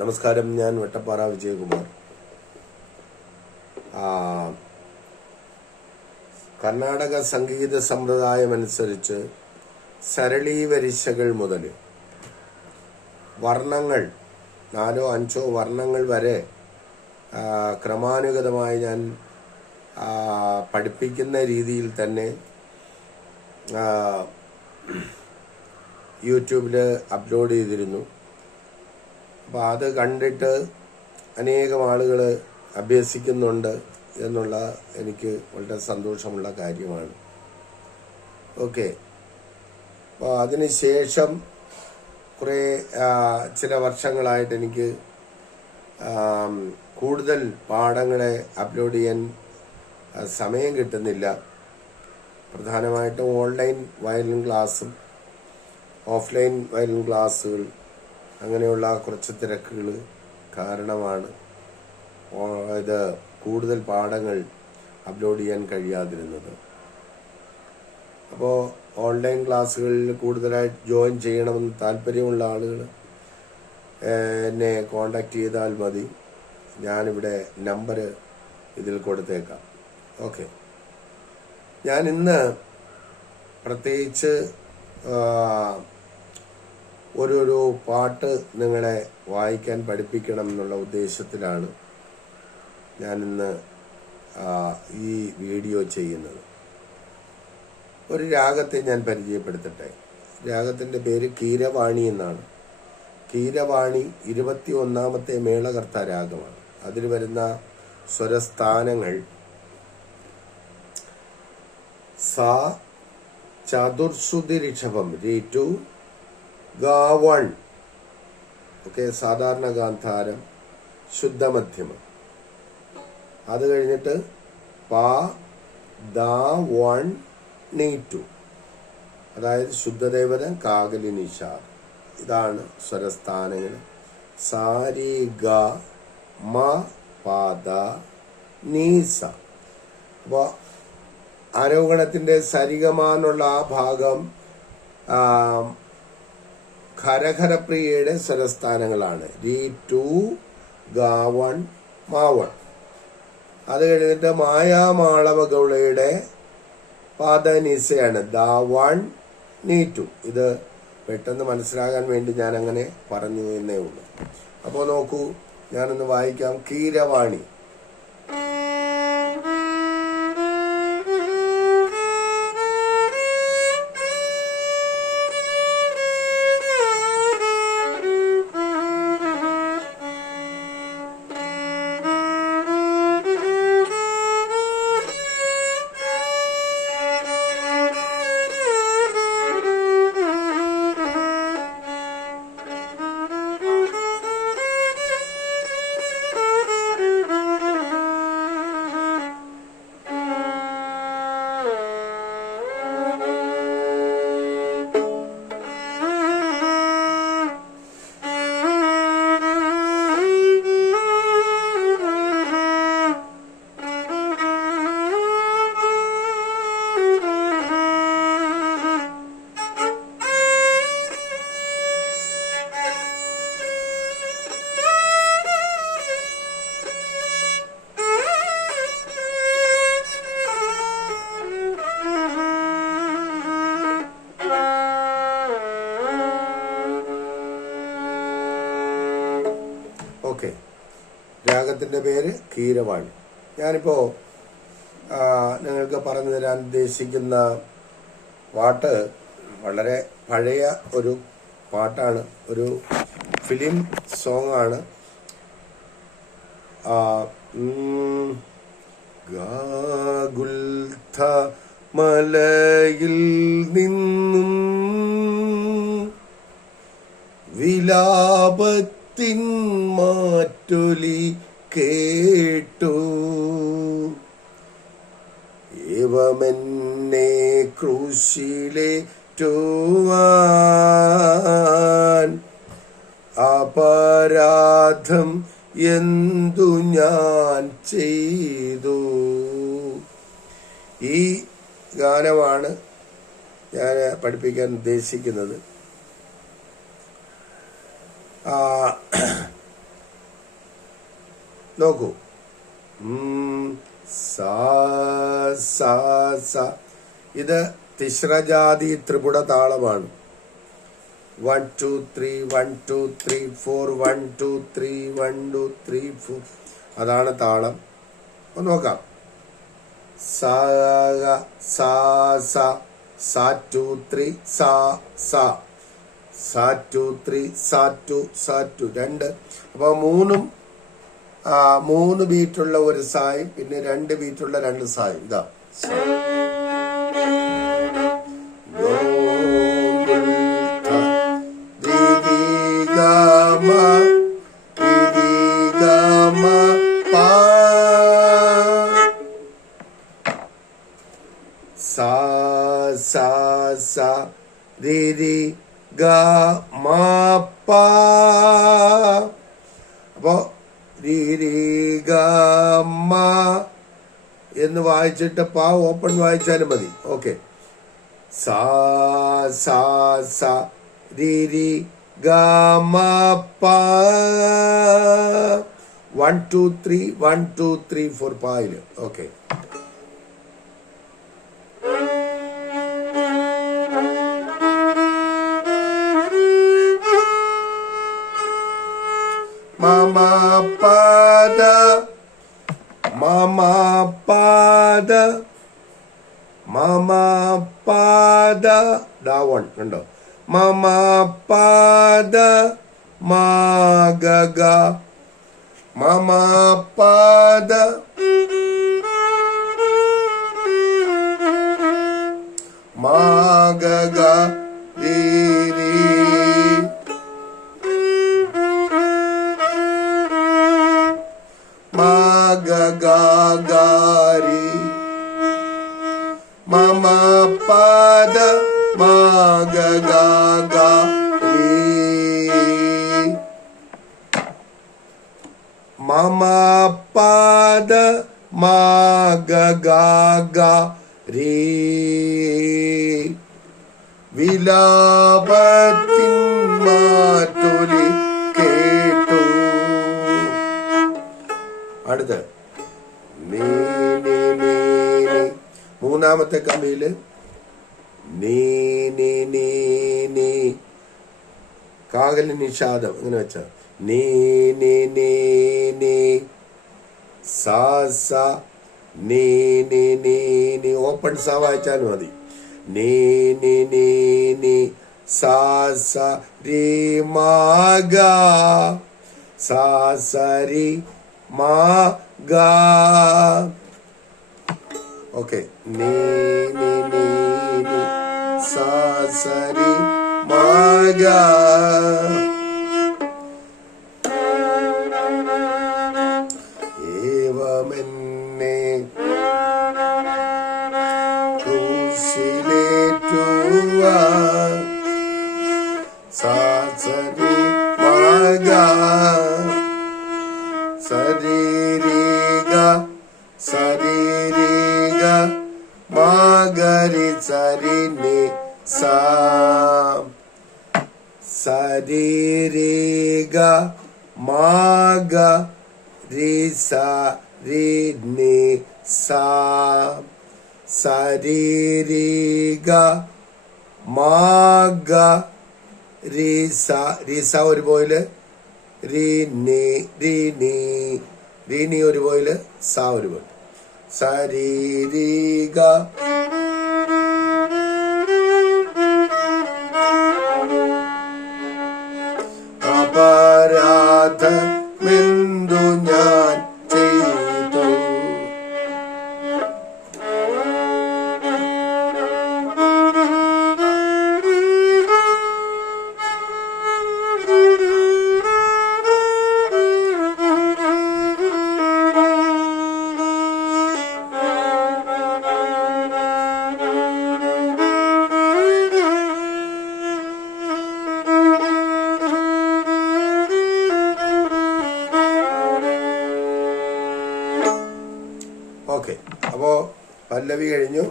നമസ്കാരം, ഞാൻ വട്ടപ്പാറ വിജയകുമാർ. കർണാടക സംഗീത സമ്പ്രദായമനുസരിച്ച് സരളീവരിശകൾ മുതൽ വർണ്ണങ്ങൾ 4-5 വർണ്ണങ്ങൾ വരെ ക്രമാനുഗതമായി ഞാൻ പഠിപ്പിക്കുന്ന രീതിയിൽ തന്നെ യൂട്യൂബിൽ അപ്ലോഡ് ചെയ്തിരുന്നു. അപ്പോൾ അത് കണ്ടിട്ട് അനേകം ആളുകൾ അഭ്യസിക്കുന്നുണ്ട് എന്നുള്ള എനിക്ക് വളരെ സന്തോഷമുള്ള കാര്യമാണ്. ഓക്കെ, അപ്പോൾ അതിനുശേഷം ചില വർഷങ്ങളായിട്ട് എനിക്ക് കൂടുതൽ പാഠങ്ങളെ അപ്ലോഡ് ചെയ്യാൻ സമയം കിട്ടുന്നില്ല. പ്രധാനമായിട്ടും ഓൺലൈൻ വയലിൻ ക്ലാസ്സും ഓഫ്ലൈൻ വയലിൻ ക്ലാസ്സുകൾ അങ്ങനെയുള്ള കുറച്ച് തിരക്കുകൾ കാരണമാണ് ഇത് കൂടുതൽ പാഠങ്ങൾ അപ്ലോഡ് ചെയ്യാൻ കഴിയാതിരുന്നത്. അപ്പോൾ ഓൺലൈൻ ക്ലാസ്സുകളിൽ കൂടുതലായിട്ട് ജോയിൻ ചെയ്യണമെന്ന് താല്പര്യമുള്ള ആളുകൾ എന്നെ കോണ്ടാക്ട് ചെയ്താൽ മതി. ഞാനിവിടെ നമ്പർ ഇതിൽ കൊടുത്തേക്കാം. ഓക്കെ, ഞാൻ ഇന്ന് പ്രത്യേകിച്ച് ഒരു പാട്ട് നിങ്ങളെ വായിക്കാൻ പഠിപ്പിക്കണം എന്നുള്ള ഉദ്ദേശത്തിലാണ് ഞാനിന്ന് ഈ വീഡിയോ ചെയ്യുന്നത്. ഒരു രാഗത്തെ ഞാൻ പരിചയപ്പെടുത്തട്ടെ. രാഗത്തിൻ്റെ പേര് കീരവാണി എന്നാണ്. കീരവാണി 21ാമത്തെ മേളകർത്ത രാഗമാണ്. അതിൽ വരുന്ന സ്വരസ്ഥാനങ്ങൾ സാ, ചതുർശ്രുതി ഋഷഭം രീറ്റു, ഗാവൺ, ഓക്കെ, സാധാരണ ഗാന്ധാരം, ശുദ്ധമധ്യമം. അത് കഴിഞ്ഞിട്ട് പാ, ദാ, വൺ, നീറ്റു, അതായത് ശുദ്ധദേവത, കാകലി, നിഷാർ. ഇതാണ് സ്വരസ്ഥാനങ്ങൾ. സാരി, ഗ, മ, പാദ, നീസ. അപ്പോൾ ആരോഹണത്തിന്റെ സരിഗമാനുള്ള ആ ഭാഗം ഖരഖരപ്രിയയുടെ സ്വരസ്ഥാനങ്ങളാണ്. രീ, ടു, ഗാവൺ, മാവൺ. അത് കഴിഞ്ഞിട്ട് മായാമാളവ ഗൗളയുടെ പാദനിസയാണ് ദാവൺ, നീറ്റു. ഇത് പെട്ടെന്ന് മനസ്സിലാകാൻ വേണ്ടി ഞാൻ അങ്ങനെ പറഞ്ഞു എന്നേ ഉള്ളൂ. അപ്പോൾ നോക്കൂ, ഞാനൊന്ന് വായിക്കാം. കീരവാണി. ഓക്കെ, രാഗത്തിൻ്റെ പേര് കീരവാണി. ഞാനിപ്പോൾ നിങ്ങൾക്ക് പറഞ്ഞു തരാൻ ഉദ്ദേശിക്കുന്ന പാട്ട് വളരെ പഴയ ഒരു പാട്ടാണ്. ഒരു ഫിലിം സോങ് ആണ്. ഗാഗുൽഥ മലയിൽ നിന്നും വിലാപത്തിൻ മാറ്റൊലി കേട്ടു, ഏവമെന്നെ ക്രൂശിലേറ്റുവാൻ അപരാധം എന്തു ഞാൻ ചെയ്തു. ഈ ഗാനമാണ് ഞാൻ പഠിപ്പിക്കാൻ ഉദ്ദേശിക്കുന്നത്. നോക്കൂ. സാ സാ സ. ഇത് തിശ്രജാതി ത്രിപുട താളമാണ്. 1 2 3 1 2 3 4 1 2 3 1 2 3 4. അതാണ് താളം. ഒന്ന് നോക്കാം. സാ സാ സ സാ 2 3 സാ സാ സാ 2 3 സാ 2 സാ 2 2. അപ്പോൾ മൂന്ന് ബീറ്റുള്ള ഒരു സായും പിന്നെ 2 ബീറ്റുള്ള 2 സായും. ഇതാ സാ സാ സാ രി രി ഗ മ പ. അപ്പോ രി രി ഗ മ എന്ന് വായിച്ചിട്ട് പ ഓപ്പൺ വായിച്ചാലും മതി. ഓക്കെ. സാ സാ സ രി രി ഗ മ പ. 1 2 3 1 2 3 4 പായില്. ഓക്കെ. മമ പദ മമ പദ മമ പദ. ദാ 1 കണ്ടോ. മമ പദ മാ ഗ ഗ. മമ പദ മാ ഗ ഗ രി രി. മാ ഗ ഗ ഗ രി. മമ പദ മാ ഗ ഗ ഗ രി. മമ പദ മാ ഗ ഗ ഗ രി. വിലാപത്തിൻ മാറ്റൊലി കേട്ടു. അടുത്ത് നീ നീ നീ നീ. മൂന്നാമത്തെ കമ്പിയില് നീ നീ നീ നീ. കാകല നിഷാദം അങ്ങനെ വെച്ച നീ നീ നീ നീ. സാ സ നീ നീ നീ നീ. ഓപ്പൺ സാ വായിച്ചാലും മതി. നീ നീ നീ നീ. സാ സ രി മാ ഗ. സാ സ രി മാ ഗ. ഓക്കെ. നീ നീ നീ നീ. സാ സ രി മാ ഗ. ഏവമെന്നെ ക്രൂശിലേറ്റുവാൻ സാ സ രി മാ ഗ. സരി രി ഗ സരി രി ഗ മാ ഗ രി സരി നി സാ. സരി രി ഗ മാ ഗ രി സ രി നി സാ. സരി രി ഗ മാ ഗ രി സ. രി സ ഒരു പോയില്. രി നി രി നി. രി നി ഒരു പോയില്. സ ഒരു പോയില്. സരി രി ഗ. അപരാധമെന്തു ഞാൻ ചെയ്തു. ഓക്കെ. അപ്പോ പല്ലവി കഴിഞ്ഞു.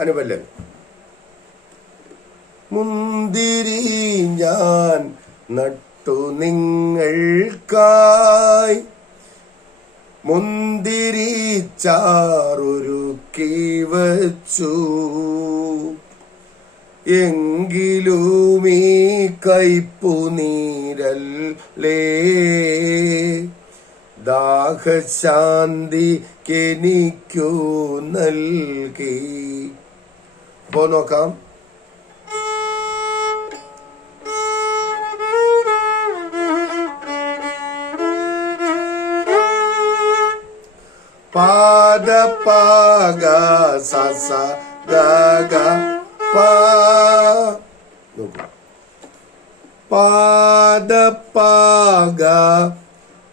അനുപല്ലവി. മുന്തിരി ഞാൻ നട്ടു നിങ്ങൾക്കായി മുന്തിരി ചാറൊരുക്കി വച്ചു, എങ്കിലും ഈ കയ്പു നീരല്ലേ ദാഹശാന്തിക്കെനിക്കു നൽകി. അപ്പോ നോക്കാം. പാദ പാഗ സസ ഗഗ പാ, പാദ പാഗ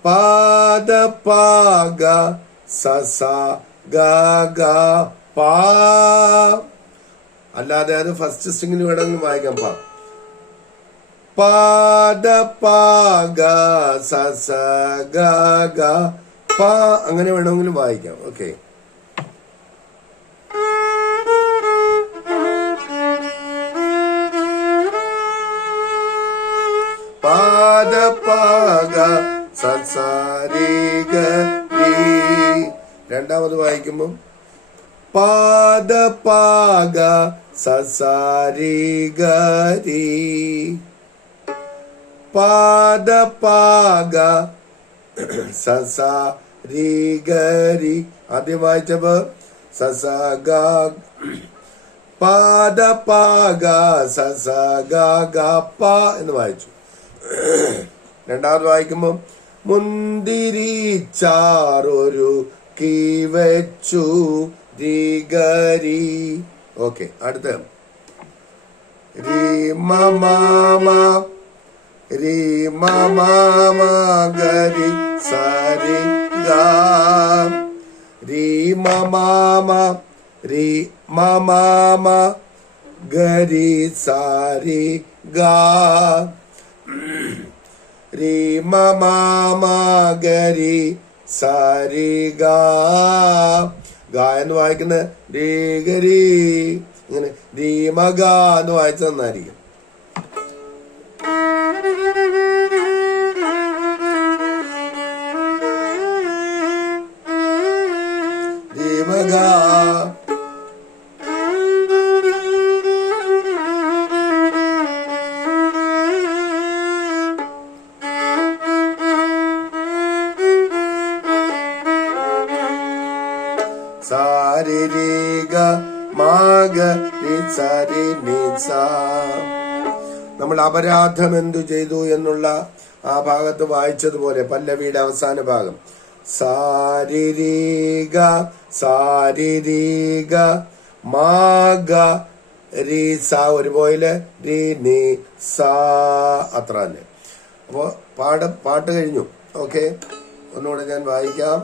പാദ പാഗ സസ ഗഗ പാ. അല്ലാതെ അത് ഫസ്റ്റ് സ്ട്രിങ്ങിന് വേണമെങ്കിൽ വായിക്കാം. പാദ പാഗ സസ ഗഗ പാ, അങ്ങനെ വേണമെങ്കിലും വായിക്കാം. ഓക്കെ. പാദ പാഗ സസാരി ഗരി. രണ്ടാമത് വായിക്കുമ്പം പാദ പാഗ സസാരി ഗരി, പാദ പാഗ സസാരി ഗരി. ആദ്യം വായിച്ചപ്പോ സസ ഗ, പാദ പാഗ സസ ഗ ഗ പ എന്ന് വായിച്ചു. രണ്ടാമത് വായിക്കുമ്പോ മുന്തിരി ചാറൊരുക്കി വെച്ചു രി ഗരി. ഓക്കെ. അടുത്ത രി മമ രി മമ ഗരി സരി ഗ, രി മമ രി മമ ഗരി സരി ഗ, രി മമ ഗരി സരി ഗ. ഗ എന്ന് വായിക്കുന്നത് രി ഗരി, ഇങ്ങനെ രി മഗ എന്ന് വായിച്ചത് നന്നായിരിക്കും. രി മഗ. സാരി രി ഗ മാഗ രി സരി നി സ. നമ്മൾ അപരാധം എന്തു ചെയ്തു എന്നുള്ള ആ ഭാഗത്ത് വായിച്ചതുപോലെ പല്ലവിയുടെ അവസാന ഭാഗം സാരി രി ഗ സാരി രി ഗ മാഗ രി സ, ഒരു പോയില് രി നി സ, അത്ര തന്നെ. അപ്പോ പാട്ട് കഴിഞ്ഞു. ഓക്കെ. ഒന്നുകൂടെ ഞാൻ വായിക്കാം.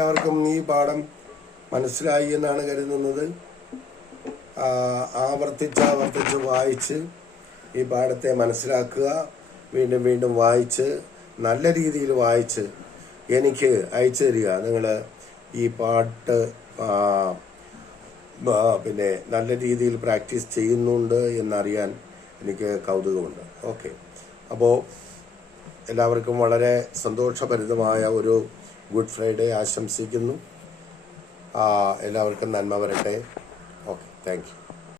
എല്ലാവർക്കും ഈ പാഠം മനസ്സിലായി എന്നാണ് കരുതുന്നത്. ആവർത്തിച്ച് വായിച്ച് ഈ പാഠത്തെ മനസ്സിലാക്കുക. വീണ്ടും വീണ്ടും വായിച്ച് നല്ല രീതിയിൽ വായിച്ച് എനിക്ക് അയച്ചു തരിക. നിങ്ങൾ ഈ പാട്ട് പിന്നെ നല്ല രീതിയിൽ പ്രാക്ടീസ് ചെയ്യുന്നുണ്ട് എന്നറിയാൻ എനിക്ക് കൗതുകമുണ്ട്. ഓക്കെ, അപ്പോൾ എല്ലാവർക്കും വളരെ സന്തോഷഭരിതമായ ഒരു ഗുഡ് ഫ്രൈഡേ ആശംസിക്കുന്നു. എല്ലാവർക്കും നന്മ വരട്ടെ. Okay, thank you.